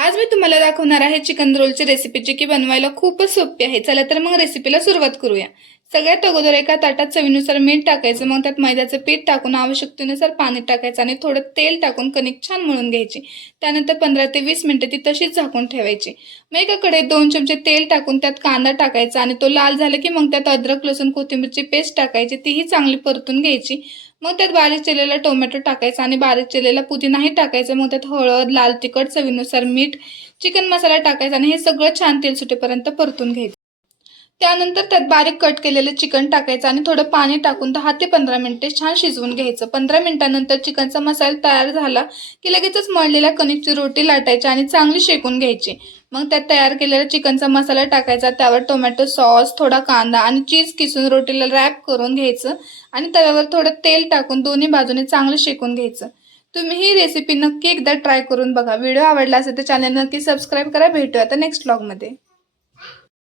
आज मी तुम्हाला दाखवणार आहे चिकन रोलची रेसिपी, जी की बनवायला खूपच सोपी आहे। चला तर मग रेसिपीला सुरुवात करूया। सगळ्यात अगोदर एका ताटात चवीनुसार मीठ टाकायचं, मग त्यात मैद्याचं पीठ टाकून आवश्यकतेनुसार पाणी टाकायचं आणि थोडं तेल टाकून कणिक छान मळून घ्यायची। त्यानंतर 15 ते 20 मिनिटे ती तशीच झाकून ठेवायची। मग एका कढईत 2 चमचे तेल टाकून त्यात कांदा टाकायचा आणि तो लाल झाला की मग त्यात अद्रक लसूण कोथिंबीरची पेस्ट टाकायची, तीही चांगली परतून घ्यायची। मग त्यात बारीक चिरलेला टोमॅटो टाकायचा आणि बारीक चिरलेला पुदिनाही टाकायचा। मग त्यात हळद, लाल तिखट, चवीनुसार मीठ, चिकन मसाला टाकायचा आणि हे सगळं छान तेल सुटेपर्यंत परतून घ्यायचं। त्यानंतर त्यात बारीक कट केलेलं चिकन टाकायचं आणि थोडं पाणी टाकून 10 ते 15 मिनिटे छान शिजवून घ्यायचं। 15 मिनिटांनंतर चिकनचा मसाला तयार झाला की लगेचच मळलेल्या कणिकची रोटी लाटायची आणि चांगली शेकून घ्यायची। मग त्यात तयार केलेला चिकनचा मसाला टाकायचा, त्यावर टोमॅटो सॉस, थोडा कांदा आणि चीज किसून रोटीला रॅप करून घ्यायचं आणि तव्यावर थोडं तेल टाकून दोन्ही बाजूने चांगलं शेकून घ्यायचं। तुम्ही ही रेसिपी नक्की एकदा ट्राय करून बघा। व्हिडिओ आवडला असेल तर चॅनल नक्की सबस्क्राईब करा। भेटूया आता नेक्स्ट व्लॉगमध्ये।